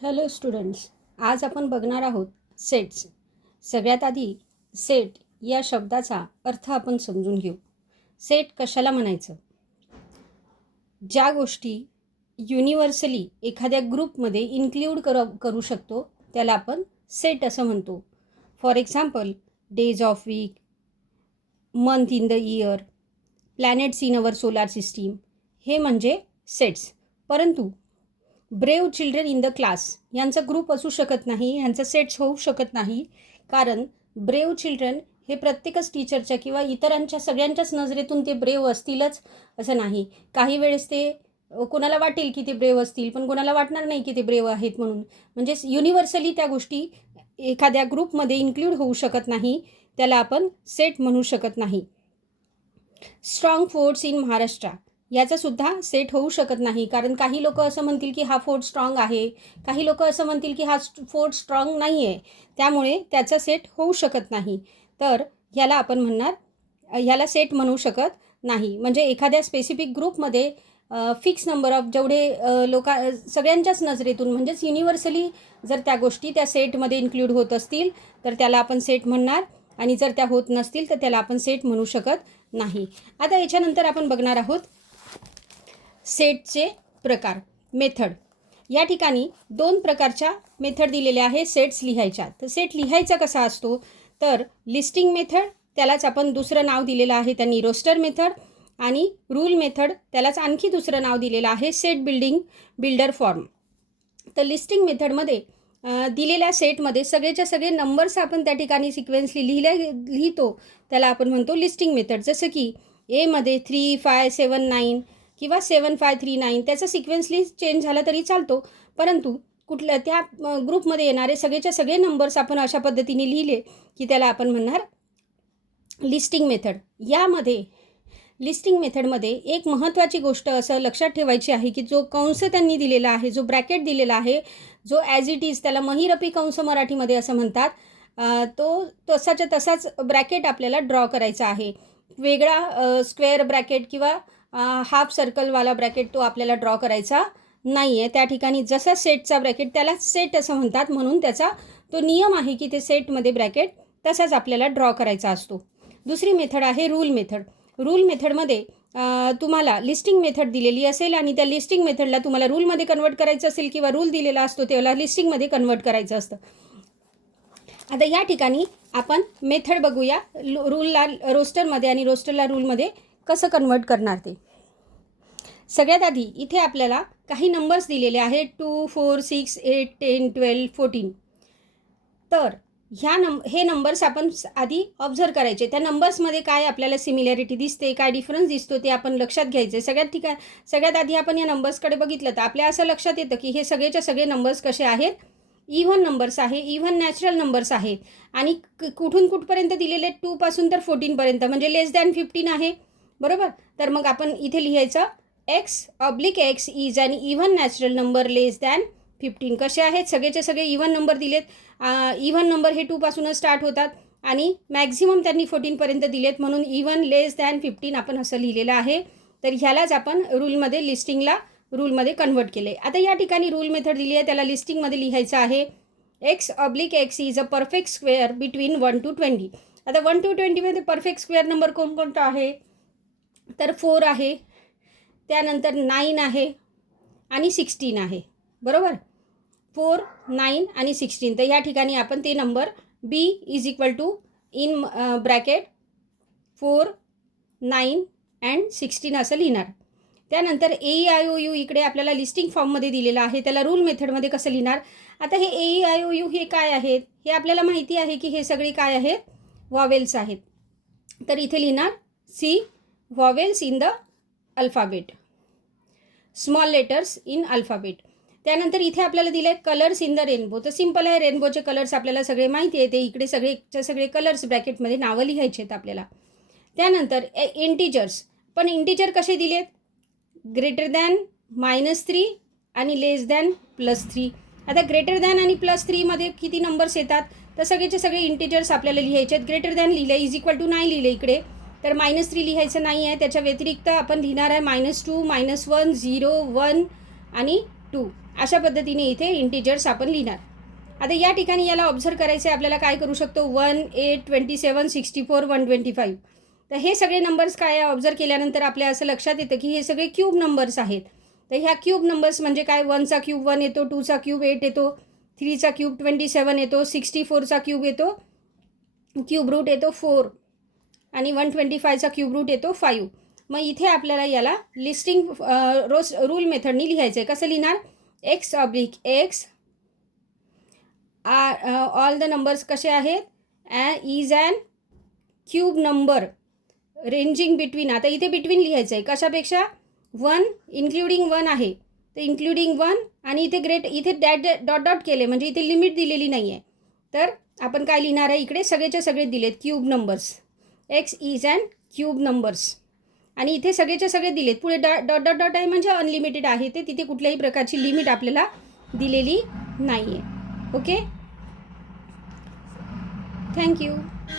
Hello students, आज आपण बघणार आहोत सेट्स. सगळ्यात आधी सेट या शब्दाचा अर्थ आपण समजून घेऊ. सेट कशाला म्हणायचं? ज्या गोष्टी युनिव्हर्सली एखाद्या ग्रुपमध्ये इन्क्ल्यूड करू शकतो त्याला आपण सेट असं म्हणतो. For example, days of week, month in the year, planets in our solar system, हे म्हणजे सेट्स. परंतु brave children in the class यांचा ग्रुप असू शकत नाही, यांचा सेट्स होऊ शकत नाही. कारण ब्रेव चिल्ड्रन हे प्रत्येकच टीचरच्या किंवा इतरांच्या सगळ्यांच्याच नजरेतून ते ब्रेव असतीलच असं नाही. काही वेळेस ते कोणाला वाटेल की ते ब्रेव असतील, पण कोणाला वाटणार नाही की ते ब्रेव आहेत म्हणून. म्हणजेच युनिव्हर्सली त्या गोष्टी एखाद्या ग्रुपमध्ये इन्क्ल्यूड होऊ शकत नाही, त्याला आपण सेट म्हणू शकत नाही. स्ट्रॉंग फोर्ट्स इन महाराष्ट्र याचासुद्धा सेट होऊ शकत नाही. कारण काही लोक असं म्हणतील की हा फोर्ट स्ट्रॉंग आहे, काही लोक असं म्हणतील की हा फोर्ट स्ट्रॉंग नाही आहे, त्यामुळे त्याचा सेट होऊ शकत नाही. तर ह्याला आपण म्हणणार, ह्याला सेट म्हणू शकत नाही. म्हणजे एखाद्या स्पेसिफिक ग्रुपमध्ये फिक्स नंबर ऑफ जेवढे सगळ्यांच्याच नजरेतून म्हणजेच युनिव्हर्सली जर त्या गोष्टी त्या सेटमध्ये इन्क्ल्यूड होत असतील तर त्याला आपण सेट म्हणणार, आणि जर त्या होत नसतील तर त्याला आपण सेट म्हणू शकत नाही. आता याच्यानंतर आपण बघणार आहोत सेटचे प्रकार, मेथड. या ठिकाणी 2 प्रकारच्या मेथड दिलेल्या आहे सेट्स लिहायच्या. तर सेट लिहायचा कसा असतो तर लिस्टिंग मेथड, त्यालाच आपण दुसरं नाव दिलेलं आहे त्यांनी रोस्टर मेथड, आणि रूल मेथड, त्यालाच आणखी दुसरं नाव दिलेलं आहे सेट बिल्डर फॉर्म. तर लिस्टिंग मेथडमध्ये दिलेल्या सेटमध्ये सगळेच्या सगळे नंबर्स आपण त्या ठिकाणी सिक्वेन्सली लिहितो, त्याला आपण म्हणतो लिस्टिंग मेथड. जसं की एमध्ये 3, 5, 7, 9 किंवा 7, 5, 3, 9 त्याचा सिक्वेन्सली चेंज झाला तरी चालतो. परंतु कुठल्या त्या ग्रुपमध्ये येणारे सगळेच्या सगळे नंबर्स आपण अशा पद्धतीने लिहिले की त्याला आपण म्हणणार लिस्टिंग मेथड. यामध्ये लिस्टिंग मेथडमध्ये एक महत्त्वाची गोष्ट असं लक्षात ठेवायची आहे की जो कंस त्यांनी दिलेला आहे, जो ब्रॅकेट दिलेला आहे, जो ॲज इट इज, त्याला महिरपी कंस मराठीमध्ये असं म्हणतात, तो तसाच्या तसाच ब्रॅकेट आपल्याला ड्रॉ करायचा आहे. वेगळा स्क्वेअर ब्रॅकेट किंवा हाफ सर्कलवाला ब्रॅकेट तो आपल्याला ड्रॉ करायचा नाही आहे. त्या ठिकाणी जसा सेटचा ब्रॅकेट त्याला सेट असं म्हणतात, म्हणून त्याचा तो नियम आहे की ते सेटमध्ये ब्रॅकेट तसाच आपल्याला ड्रॉ करायचा असतो. दुसरी मेथड आहे रूल मेथड. रूल मेथडमध्ये तुम्हाला लिस्टिंग मेथड दिलेली असेल आणि त्या लिस्टिंग मेथडला तुम्हाला रूलमध्ये कन्वर्ट करायचं असेल किंवा रूल दिलेला असतो त्याला लिस्टिंगमध्ये कन्वर्ट करायचं असतं. आता या ठिकाणी आपण मेथड बघूया, रूलला रोस्टरमध्ये आणि रोस्टरला रूलमध्ये कसं कन्वर्ट करणार ते. सगळ्यात आधी इथे आपल्याला काही नंबर्स दिलेले आहेत 2, 4, 6, 8, 10, 12, 14. तर हे नंबर्स आपण आधी ऑब्झर्व करायचे. त्या नंबर्समध्ये काय आपल्याला सिमिलॅरिटी दिसते, काय डिफरन्स दिसतो ते आपण लक्षात घ्यायचे. सगळ्यात आधी आपण या नंबर्सकडे बघितलं तर आपल्या असं लक्षात येतं की हे सगळेच्या सगळे नंबर्स कसे आहेत, इव्हन नंबर्स आहे, इव्हन नॅचरल नंबर्स आहेत. आणि कुठून कुठपर्यंत दिलेले 2 पासून तर 14पर्यंत, म्हणजे लेस दॅन 15 आहे, बरोबर. तर मग आपण इथे लिहायचं x/x is an even natural number less than 15. कसे आहेत, सगळेचे सगळे इव्हन नंबर दिलेत. इव्हन नंबर हे 2 पासूनच स्टार्ट होतात आणि मॅक्झिमम त्यांनी 14पर्यंत दिलेत, म्हणून इव्हन लेस दॅन 15 आपण असं लिहिलेलं आहे. तर ह्यालाच आपण रूलमध्ये रूलमध्ये कन्वर्ट केले. आता या ठिकाणी रूल मेथड दिली आहे, त्याला लिस्टिंगमध्ये लिहायचं आहे x/x is a perfect square between 1 to 20. आता 1 to 20मध्ये परफेक्ट स्क्वेअर नंबर कोणकोणता आहे तर 4 आहे, त्यानंतर 9 आहे आणि 16 आहे, बरोबर. 4, 9 आणि 16. तर या ठिकाणी आपण ते number b is equal to in bracket 4, 9 and 16 असं लिहिणार. त्यानंतर AEIOU इकडे आपल्याला लिस्टिंग फॉर्ममध्ये दिलेलं आहे, त्याला रूल मेथडमध्ये कसं लिहिणार. आता हे AEIOU हे काय आहेत हे आपल्याला माहिती आहे की हे सगळे काय आहेत, वॉवेल्स आहेत. तर इथे लिहिणार C vowels in the alphabet, small letters in alphabet. त्यानंतर इथे आपल्याला दिलं आहे कलर्स इन द रेनबो. तर सिम्पल आहे, रेनबोचे कलर्स आपल्याला सगळे माहिती आहे, ते इकडे सगळे कलर्स ब्रॅकेटमध्ये नावं लिहायचे आहेत आपल्याला. त्यानंतर इंटिजर्स, पण इंटिजर कसे दिलेत, ग्रेटर दॅन -3 आणि लेस दॅन +3. आता ग्रेटर दॅन आणि +3मध्ये किती नंबर्स येतात तर सगळेचे सगळे इंटिजर्स आपल्याला लिहायचे आहेत. ग्रेटर दॅन लिहिलं, इज इक्वल टू नाही लिहिलं इकडे, तर -3 लिहायचं नाही आहे. त्याच्या व्यतिरिक्त आपण लिहिणार आहे -2, -1, 0, 1 आणि 2. अशा पद्धतीने इथे इंटिजर्स आपण लिहिणार. आता या ठिकाणी याला ऑब्झर्व करायचं आहे आपल्याला. काय करू शकतो? 1, 8, 27, 64, 125. तर हे सगळे नंबर्स काय ऑब्झर्व केल्यानंतर आपल्या असं लक्षात येतं की हे सगळे क्यूब नंबर्स आहेत. तर ह्या क्यूब नंबर्स म्हणजे काय? 1चा क्यूब 1 येतो, 2चा क्यूब 8 येतो, 3चा क्यूब 27 येतो, 64चा क्यूब येतो, क्यूब रूट येतो 4 आणि 125चा क्यूब रूट येतो 5. मग इथे आपल्याला याला लिस्टिंग रूल मेथडनी लिहायचं आहे. कसं लिहिणार? x/x ऑल द नंबर्स कसे आहेत? Is an cube number ranging between. आता इथे बिटवीन लिहायचं आहे. कशापेक्षा? 1 इन्क्लुडिंग 1 आहे, तर इन्क्लुडिंग 1 आणि इथे डॉट डॉट केले म्हणजे इथे लिमिट दिलेली नाही आहे. तर आपण काय लिहिणार आहे? इकडे सगळेच्या सगळे दिलेत cube numbers. X is an cube numbers आणि इथे सगळेच्या सगळे दिलेत. पुढे डॉट डॉट डॉट आहे म्हणजे अनलिमिटेड आहे ते. तिथे कुठल्याही प्रकारची लिमिट आपल्याला दिलेली नाही आहे. Okay, thank you.